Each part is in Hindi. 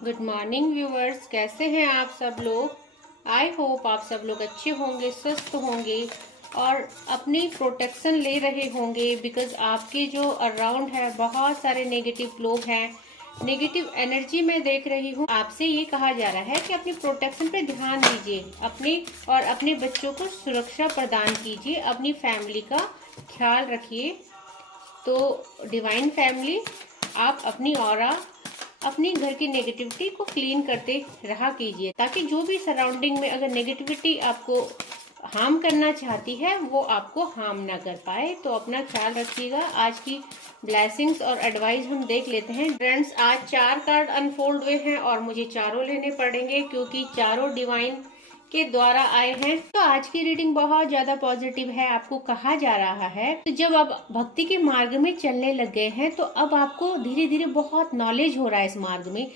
गुड मॉर्निंग व्यूअर्स, कैसे हैं आप सब लोग। आई होप आप सब लोग अच्छे होंगे, स्वस्थ होंगे और अपनी प्रोटेक्शन ले रहे होंगे। बिकॉज आपके जो अराउंड है बहुत सारे नेगेटिव लोग हैं, नेगेटिव एनर्जी मैं देख रही हूँ। आपसे ये कहा जा रहा है कि अपनी प्रोटेक्शन पे ध्यान दीजिए, अपने और अपने बच्चों को सुरक्षा प्रदान कीजिए, अपनी फैमिली का ख्याल रखिए। तो डिवाइन फैमिली, आप अपनी ऑरा, अपनी घर की नेगेटिविटी को क्लीन करते रहा कीजिए, ताकि जो भी सराउंडिंग में अगर नेगेटिविटी आपको हार्म करना चाहती है वो आपको हार्म ना कर पाए। तो अपना ख्याल रखिएगा। आज की ब्लेसिंग्स और एडवाइस हम देख लेते हैं। फ्रेंड्स, आज 4 कार्ड अनफोल्ड हुए हैं और मुझे चारों लेने पड़ेंगे क्योंकि चारों डिवाइन के द्वारा आए हैं। तो आज की रीडिंग बहुत ज्यादा पॉजिटिव है। आपको कहा जा रहा है तो जब आप भक्ति के मार्ग में चलने लग गए हैं तो अब आपको धीरे धीरे बहुत नॉलेज हो रहा है इस मार्ग में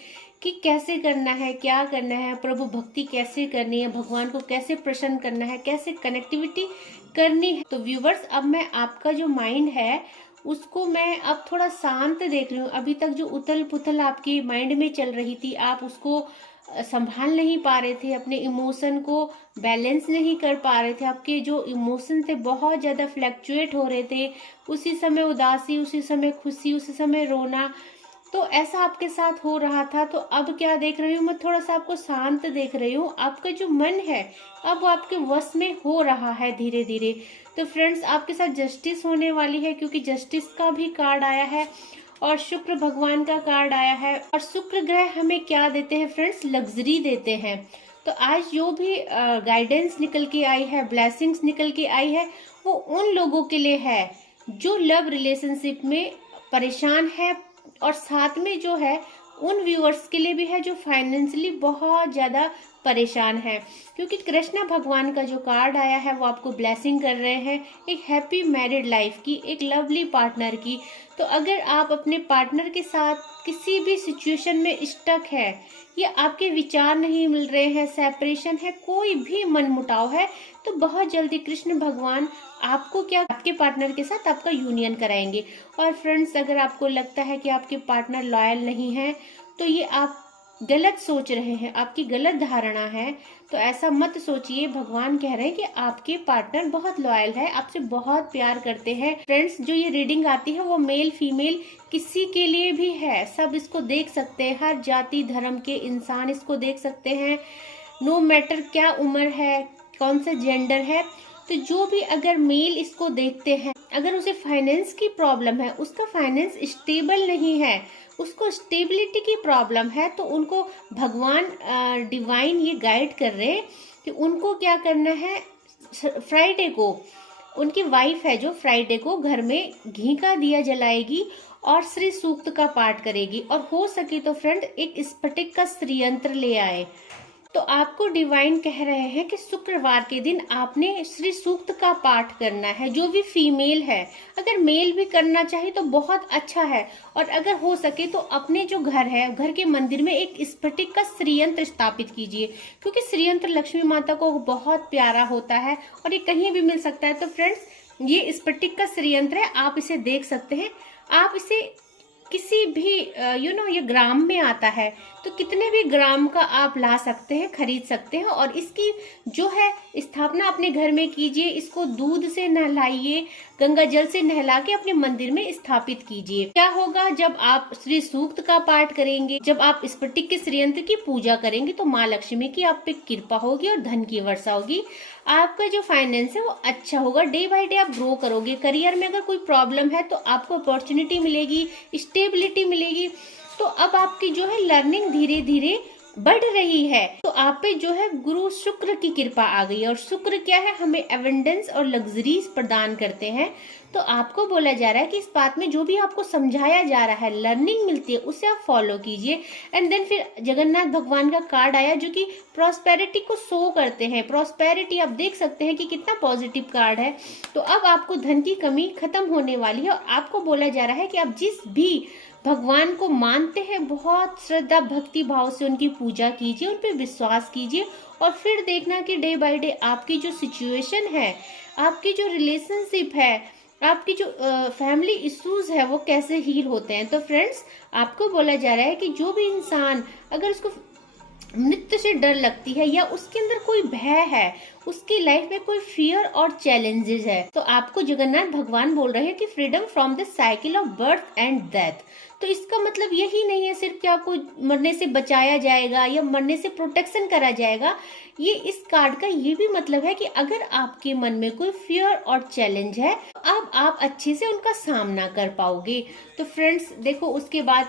कि कैसे करना है, क्या करना है, प्रभु भक्ति कैसे करनी है, भगवान को कैसे प्रसन्न करना है, कैसे कनेक्टिविटी करनी है। तो व्यूवर्स, अब मैं आपका जो माइंड है उसको मैं अब थोड़ा शांत देख रही हूँ। अभी तक जो उथल पुथल आपकी माइंड में चल रही थी, आप उसको संभाल नहीं पा रहे थे, अपने इमोशन को बैलेंस नहीं कर पा रहे थे। आपके जो इमोशन थे बहुत ज्यादा फ्लैक्चुएट हो रहे थे, उसी समय उदासी, उसी समय खुशी, उसी समय रोना। तो ऐसा आपके साथ हो रहा था। तो अब क्या देख रही हूँ मैं, थोड़ा सा आपको शांत देख रही हूँ। आपका जो मन है अब वो आपके वश में हो रहा है धीरे धीरे। तो फ्रेंड्स, आपके साथ जस्टिस होने वाली है क्योंकि जस्टिस का भी कार्ड आया है और शुक्र भगवान का कार्ड आया है। और शुक्र ग्रह हमें क्या देते हैं फ्रेंड्स? लग्जरी देते हैं। तो आज जो भी गाइडेंस निकल के आई है, ब्लेसिंग्स निकल के आई है, वो उन लोगों के लिए है जो लव रिलेशनशिप में परेशान है, और साथ में जो है उन व्यूअर्स के लिए भी है जो फाइनेंशियली बहुत ज्यादा परेशान है। क्योंकि कृष्णा भगवान का जो कार्ड आया है वो आपको ब्लेसिंग कर रहे हैं एक हैप्पी मैरिड लाइफ की, एक लवली पार्टनर की। तो अगर आप अपने पार्टनर के साथ किसी भी सिचुएशन में स्टक है, या आपके विचार नहीं मिल रहे हैं, सेपरेशन है, कोई भी मनमुटाव है, तो बहुत जल्दी कृष्ण भगवान आपको क्या, आपके पार्टनर के साथ आपका यूनियन कराएंगे। और फ्रेंड्स, अगर आपको लगता है कि आपके पार्टनर लॉयल नहीं है तो ये आप गलत सोच रहे हैं, आपकी गलत धारणा है। तो ऐसा मत सोचिए। भगवान कह रहे हैं कि आपके पार्टनर बहुत लॉयल है, आपसे बहुत प्यार करते हैं। फ्रेंड्स, जो ये रीडिंग आती है वो मेल फीमेल किसी के लिए भी है, सब इसको देख सकते हैं, हर जाति धर्म के इंसान इसको देख सकते हैं, नो मैटर क्या उम्र है, कौन सा जेंडर है। तो जो भी अगर मेल इसको देखते हैं, अगर उसे फाइनेंस की प्रॉब्लम है, उसका फाइनेंस स्टेबल नहीं है, उसको स्टेबिलिटी की प्रॉब्लम है, तो उनको भगवान डिवाइन ये गाइड कर रहे हैं कि उनको क्या करना है। फ्राइडे को उनकी वाइफ है जो फ्राइडे को घर में घी का दिया जलाएगी और श्री सूक्त का पाठ करेगी, और हो सके तो फ्रेंड एक स्फटिक का श्रीयंत्र ले आए। तो आपको डिवाइन कह रहे हैं कि शुक्रवार के दिन आपने श्री सूक्त का पाठ करना है। जो भी फीमेल है, अगर मेल भी करना चाहे तो बहुत अच्छा है। और अगर हो सके तो अपने जो घर है, घर के मंदिर में एक स्फटिक का श्रीयंत्र स्थापित कीजिए, क्योंकि श्रीयंत्र लक्ष्मी माता को बहुत प्यारा होता है और ये कहीं भी मिल सकता है। तो फ्रेंड्स, ये स्फटिक का श्रीयंत्र है, आप इसे देख सकते हैं। आप इसे किसी भी ये ग्राम में आता है, तो कितने भी ग्राम का आप ला सकते हैं, खरीद सकते हैं, और इसकी जो है स्थापना अपने घर में कीजिए। इसको दूध से नहलाइए, गंगा जल से नहला के अपने मंदिर में स्थापित कीजिए। क्या होगा जब आप श्री सूक्त का पाठ करेंगे, जब आप स्फटिक के श्रीयंत्र की पूजा करेंगे, तो माँ लक्ष्मी की आप पे कृपा होगी और धन की वर्षा होगी। आपका जो फाइनेंस है वो अच्छा होगा, डे बाय डे आप ग्रो करोगे। करियर में अगर कोई प्रॉब्लम है तो आपको अपॉर्चुनिटी मिलेगी, स्टेबिलिटी मिलेगी। तो अब आपकी जो है लर्निंग धीरे धीरे बढ़ रही है। तो आप पे जो है गुरु शुक्र की कृपा आ गई है, और शुक्र क्या है, हमें एवेंडेंस और लग्जरीज प्रदान करते हैं। तो आपको बोला जा रहा है कि इस बात में जो भी आपको समझाया जा रहा है, लर्निंग मिलती है, उसे आप फॉलो कीजिए। एंड देन फिर जगन्नाथ भगवान का कार्ड आया जो कि प्रॉस्पेरिटी को शो करते हैं। प्रॉस्पेरिटी आप देख सकते हैं कि कितना पॉजिटिव कार्ड है। तो अब आपको धन की कमी खत्म होने वाली है, और आपको बोला जा रहा है कि आप जिस भी भगवान को मानते हैं, बहुत श्रद्धा भक्ति भाव से उनकी पूजा कीजिए, उन पर विश्वास कीजिए, और फिर देखना कि डे बाय डे आपकी जो सिचुएशन है, आपकी जो रिलेशनशिप है, आपकी जो फैमिली इश्यूज है वो कैसे हील होते हैं। तो फ्रेंड्स, आपको बोला जा रहा है कि जो भी इंसान अगर उसको मृत्यु से डर लगती है या उसके अंदर कोई भय है, उसकी लाइफ में कोई फियर और चैलेंजेस है, तो आपको जगन्नाथ भगवान बोल रहे हैं कि freedom from the cycle of birth and death. तो इसका मतलब यही नहीं है सिर्फ कि आपको मरने से बचाया जाएगा या मरने से प्रोटेक्शन करा जाएगा। ये इस कार्ड का ये भी मतलब है कि अगर आपके मन में कोई फियर और चैलेंज है, अब आप अच्छे से उनका सामना कर पाओगे। तो फ्रेंड्स देखो, उसके बाद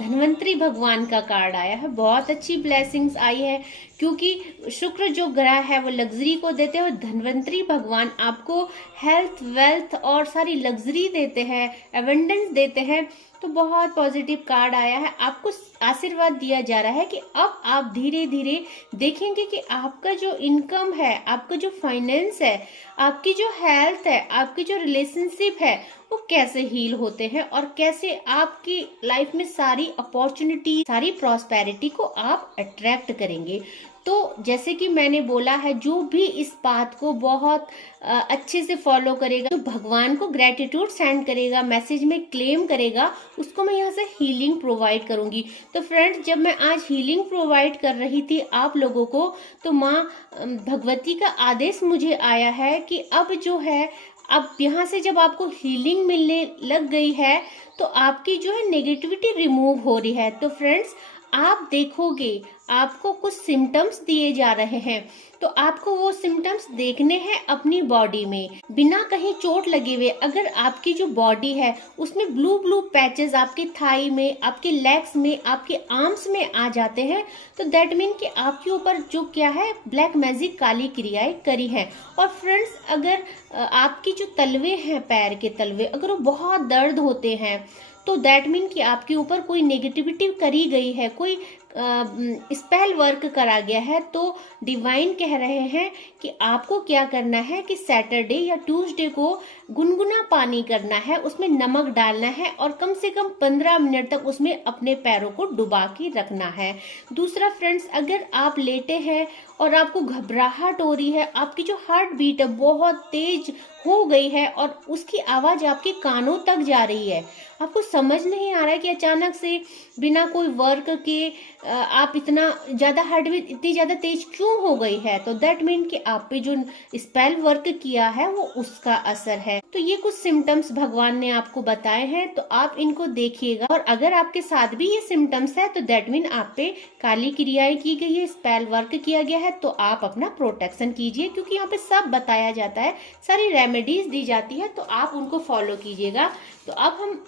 धन्वंतरी भगवान का कार्ड आया है। बहुत अच्छी ब्लेसिंग्स आई है, क्योंकि शुक्र जो ग्रह है वो लग्जरी को देते हैं और धन्वंतरी भगवान आपको हेल्थ, वेल्थ और सारी लग्जरी देते हैं, एवेंडेंस देते हैं। तो बहुत पॉजिटिव कार्ड आया है। आपको आशीर्वाद दिया जा रहा है कि अब आप धीरे धीरे देखेंगे कि आपका जो इनकम है, आपका जो फाइनेंस है, आपकी जो हेल्थ है, आपकी जो रिलेशनशिप है, वो कैसे हील होते हैं और कैसे आपकी लाइफ में सारी अपॉर्चुनिटी, सारी प्रॉस्पेरिटी को आप अट्रैक्ट करेंगे। तो जैसे कि मैंने बोला है, जो भी इस बात को बहुत अच्छे से फॉलो करेगा, तो भगवान को ग्रेटिट्यूड सेंड करेगा, मैसेज में क्लेम करेगा, उसको मैं यहाँ से हीलिंग प्रोवाइड करूंगी। तो फ्रेंड्स, जब मैं आज हीलिंग प्रोवाइड कर रही थी आप लोगों को, तो माँ भगवती का आदेश मुझे आया है कि अब जो है, अब यहाँ से जब आपको हीलिंग मिलने लग गई है, तो आपकी जो है नेगेटिविटी रिमूव हो रही है। तो फ्रेंड्स, आप देखोगे आपको कुछ सिम्टम्स दिए जा रहे हैं, तो आपको वो सिम्टम्स देखने हैं अपनी बॉडी में, बिना कहीं चोट लगे हुए। अगर आपकी जो बॉडी है उसमें ब्लू ब्लू पैचेस आपके थाई में, आपके लेग्स में, आपके आर्म्स में आ जाते हैं, तो दैट मीन कि आपके ऊपर जो क्या है, ब्लैक मैजिक, काली क्रियाएं करी है। और फ्रेंड्स, अगर आपकी जो तलवे हैं, पैर के तलवे, अगर वो बहुत दर्द होते हैं, तो दैट मीन कि आपके ऊपर कोई नेगेटिविटी करी गई है, कोई स्पेल वर्क करा गया है। तो डिवाइन कह रहे हैं कि आपको क्या करना है कि सैटरडे या ट्यूसडे को गुनगुना पानी करना है, उसमें नमक डालना है और कम से कम 15 मिनट तक उसमें अपने पैरों को डुबा के रखना है। दूसरा फ्रेंड्स, अगर आप लेटे हैं और आपको घबराहट हो रही है, आपकी जो हार्ट बीट है बहुत तेज हो गई है और उसकी आवाज आपके कानों तक जा रही है, आपको समझ नहीं आ रहा है कि अचानक से बिना कोई वर्क के आप इतना ज्यादा हार्ट बीट इतनी ज्यादा तेज क्यों हो गई है, तो दैट मीन कि आप पे जो स्पेल वर्क किया है वो उसका असर है। तो ये कुछ सिम्टम्स भगवान ने आपको बताए हैं, तो आप इनको देखिएगा। और अगर आपके साथ भी ये सिम्टम्स है, तो दैट मीन आप पे काली क्रियाएं की गई है, स्पेल वर्क किया गया है, तो आप अपना प्रोटेक्शन कीजिए, क्योंकि यहाँ पे सब बताया जाता है, सारी रेमेडीज दी जाती है, तो आप उनको फॉलो कीजिएगा। तो अब हम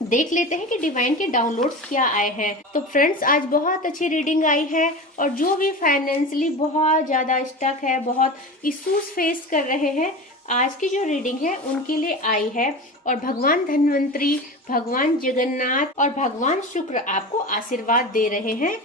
देख लेते हैं कि डिवाइन के डाउनलोड्स क्या आए हैं। तो फ्रेंड्स, आज बहुत अच्छी रीडिंग आई है, और जो भी फाइनेंशियली बहुत ज्यादा स्टक है, बहुत इश्यूज फेस कर रहे हैं, आज की जो रीडिंग है उनके लिए आई है। और भगवान धन्वंतरी, भगवान जगन्नाथ और भगवान शुक्र आपको आशीर्वाद दे रहे हैं।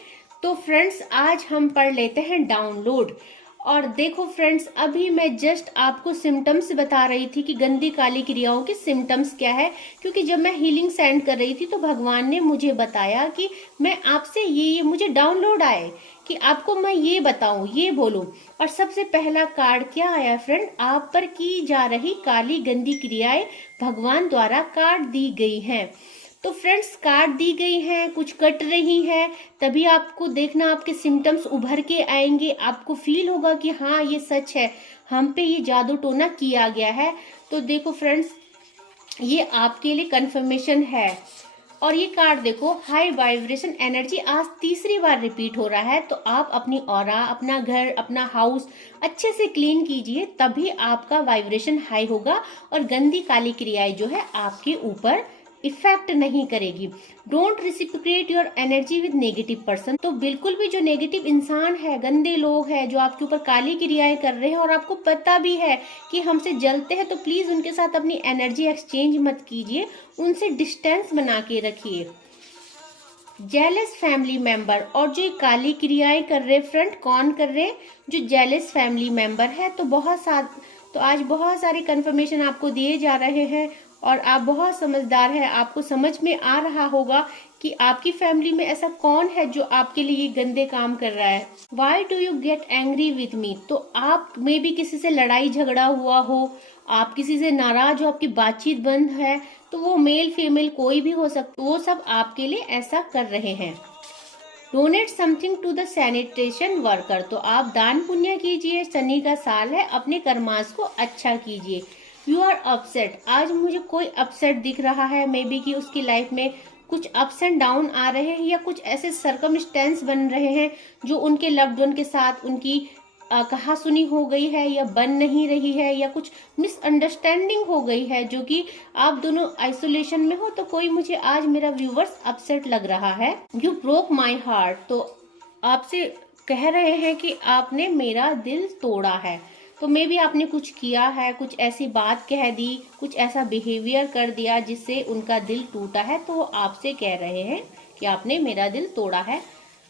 तो फ्रेंड्स, आज हम पढ़ लेते हैं डाउनलोड। और देखो फ्रेंड्स, अभी मैं जस्ट आपको सिम्टम्स बता रही थी कि गंदी काली क्रियाओं के सिम्टम्स क्या है, क्योंकि जब मैं हीलिंग सेंड कर रही थी तो भगवान ने मुझे बताया कि मैं आपसे ये मुझे डाउनलोड आए कि आपको मैं ये बताऊं, ये बोलूं। और सबसे पहला कार्ड क्या आया फ्रेंड, आप पर की जा रही काली गंदी क्रियाएं भगवान द्वारा काट दी गई हैं। तो फ्रेंड्स, काट दी गई हैं, कुछ कट रही हैं, तभी आपको देखना आपके सिम्टम्स उभर के आएंगे, आपको फील होगा कि हाँ ये सच है, हम पे ये जादू टोना किया गया है। तो देखो फ्रेंड्स, ये आपके लिए कंफर्मेशन है। और ये कार्ड देखो, हाई वाइब्रेशन एनर्जी आज तीसरी बार रिपीट हो रहा है। तो आप अपनी ऑरा, अपना घर, अपना हाउस अच्छे से क्लीन कीजिए, तभी आपका वाइब्रेशन हाई होगा और गंदी काली क्रियाएं जो है आपके ऊपर इफेक्ट नहीं करेगी। Don't reciprocate your energy with negative person. तो बिल्कुल भी जो नेगेटिव इंसान है, गंदे लोग हैं जो आपके ऊपर काली क्रियाएं कर रहे हैं और आपको पता भी है कि हमसे जलते हैं, तो प्लीज उनके साथ अपनी एनर्जी एक्सचेंज मत कीजिए, उनसे डिस्टेंस बना के रखिए। जेलस फैमिली मेंबर, और जो काली क्रियाएं कर रहे फ्रेंड, कौन कर रहे, जो जेलस फैमिली मेंबर है। तो आज बहुत सारे कंफर्मेशन आपको दिए जा रहे हैं। और आप बहुत समझदार हैं, आपको समझ में आ रहा होगा कि आपकी फैमिली में ऐसा कौन है जो आपके लिए ये गंदे काम कर रहा है। Why do you get angry with me? तो आप में भी किसी से लड़ाई झगड़ा हुआ हो, आप किसी से नाराज हो, आपकी बातचीत बंद है, तो वो मेल फीमेल कोई भी हो सकता, वो सब आपके लिए ऐसा कर रहे हैं। Donate something to the sanitation worker, तो आप दान पुण्य कीजिए, शनि का साल है, अपने कर्मास को अच्छा कीजिए। यू आर अपसेट, आज मुझे कोई अपसेट दिख रहा है, मे बी कि उसकी लाइफ में कुछ अप्स एंड डाउन आ रहे हैं या कुछ ऐसे सर्कमस्टेंस बन रहे हैं जो उनके लव्ड वन के साथ उनकी कहा सुनी हो गई है या बन नहीं रही है, या कुछ मिसअंडरस्टैंडिंग हो गई है जो कि आप दोनों आइसोलेशन में हो। तो कोई मुझे आज मेरा व्यूवर्स अपसेट लग रहा है। यू ब्रोक माई हार्ट, तो आपसे कह रहे हैं कि आपने मेरा दिल तोड़ा है। तो मे भी आपने कुछ किया है, कुछ ऐसी बात कह दी, कुछ ऐसा बिहेवियर कर दिया जिससे उनका दिल टूटा है, तो वो आपसे कह रहे हैं कि आपने मेरा दिल तोड़ा है।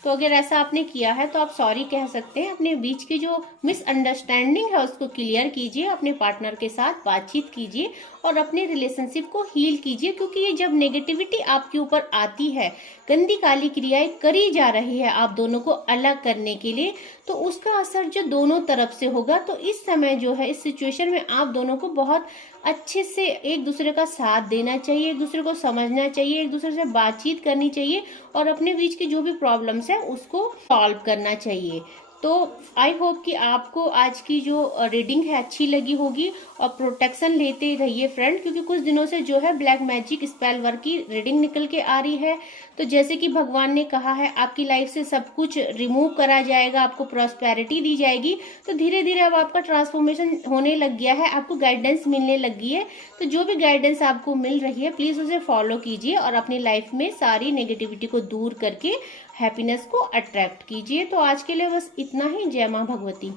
तो अगर ऐसा आपने किया है तो आप सॉरी कह सकते हैं, अपने बीच की जो मिसअंडरस्टैंडिंग है उसको क्लियर कीजिए, अपने पार्टनर के साथ बातचीत कीजिए और अपने रिलेशनशिप को हील कीजिए। क्योंकि ये जब नेगेटिविटी आपके ऊपर आती है, गंदी काली क्रियाएं करी जा रही है आप दोनों को अलग करने के लिए, तो उसका असर जो दोनों तरफ से होगा। तो इस समय जो है, इस सिचुएशन में आप दोनों को बहुत अच्छे से एक दूसरे का साथ देना चाहिए, एक दूसरे को समझना चाहिए, एक दूसरे से बातचीत करनी चाहिए और अपने बीच की जो भी प्रॉब्लम्स है उसको सॉल्व करना चाहिए। तो आई होप कि आपको आज की जो रीडिंग है अच्छी लगी होगी और प्रोटेक्शन लेते रहिए फ्रेंड, क्योंकि कुछ दिनों से जो है ब्लैक मैजिक स्पेल वर्क की रीडिंग निकल के आ रही है। तो जैसे कि भगवान ने कहा है आपकी लाइफ से सब कुछ रिमूव करा जाएगा, आपको प्रॉस्पेरिटी दी जाएगी। तो धीरे धीरे अब आपका ट्रांसफॉर्मेशन होने लग गया है, आपको गाइडेंस मिलने लग गई है। तो जो भी गाइडेंस आपको मिल रही है प्लीज उसे फॉलो कीजिए और अपनी लाइफ में सारी नेगेटिविटी को दूर करके हैप्पीनेस को अट्रैक्ट कीजिए। तो आज के लिए बस इतना ही। जय मां भगवती।